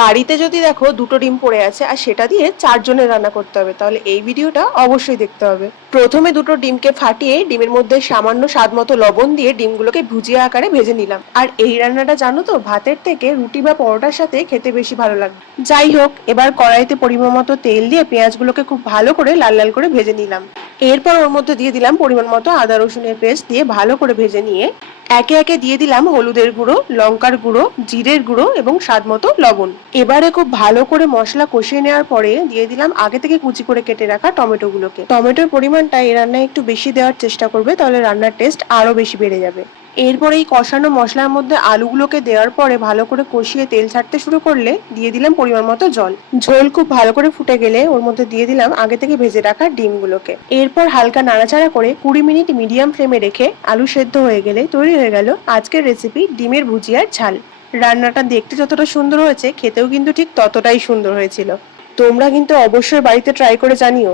বাড়িতে যদি দেখো দুটো ডিম পড়ে আছে আর সেটা দিয়ে 4 জনের রান্না করতে হবে, তাহলে এই ভিডিওটা অবশ্যই দেখতে হবে। প্রথমে দুটো ডিমকে ফাটিয়ে ডিমের মধ্যে সামান্য স্বাদ মতো লবণ দিয়ে ডিমগুলোকে ভুজিয়া আকারে ভেজে নিলাম। আর এই রান্নাটা জানো তো, ভাতের থেকে রুটি বা পরোটার সাথে খেতে বেশি ভালো লাগবে। যাই হোক, এবার কড়াইতে পরিমাণ মতো তেল দিয়ে পেঁয়াজগুলোকে খুব ভালো করে লাল লাল করে ভেজে নিলাম। এরপর ওর মধ্যে দিয়ে দিলাম পরিমাণ মতো আদা রসুনের পেস্ট দিয়ে ভালো করে ভেজে নিয়ে একে একে দিয়ে দিলাম হলুদের গুঁড়ো, লঙ্কার গুঁড়ো, জিরের গুঁড়ো এবং স্বাদ মতো লবণ। এবারে খুব ভালো করে মশলা কষিয়ে নেওয়ার পরে দিয়ে দিলাম আগে থেকে কুচি করে কেটে রাখা টমেটো গুলোকে। টমেটোর পরিমাণটা এই রান্নায় একটু বেশি দেওয়ার চেষ্টা করবে, তাহলে রান্নার টেস্ট আরো বেশি বেড়ে যাবে। এরপর এই কষানো মশলার মধ্যে আলুগুলোকে দেওয়ার পরে ভালো করে কষিয়ে তেল ছাড়তে শুরু করলে দিয়ে দিলাম পরিমাণ মতো জল। ঝোল খুব ভালো করে ফুটে গেলে ওর মধ্যে দিয়ে দিলাম আগে থেকে ভেজে রাখা ডিমগুলোকে। এরপর হালকা নাড়াচাড়া করে 20 মিনিট মিডিয়াম ফ্লেমে রেখে আলু সেদ্ধ হয়ে গেলে তৈরি হয়ে গেল আজকের রেসিপি ডিমের ভুজিয়ার ঝাল। রান্নাটা দেখতে যতটা সুন্দর হয়েছে, খেতেও কিন্তু ঠিক ততটাই সুন্দর হয়েছিল। তোমরা কিন্তু অবশ্যই বাড়িতে ট্রাই করে জানিও।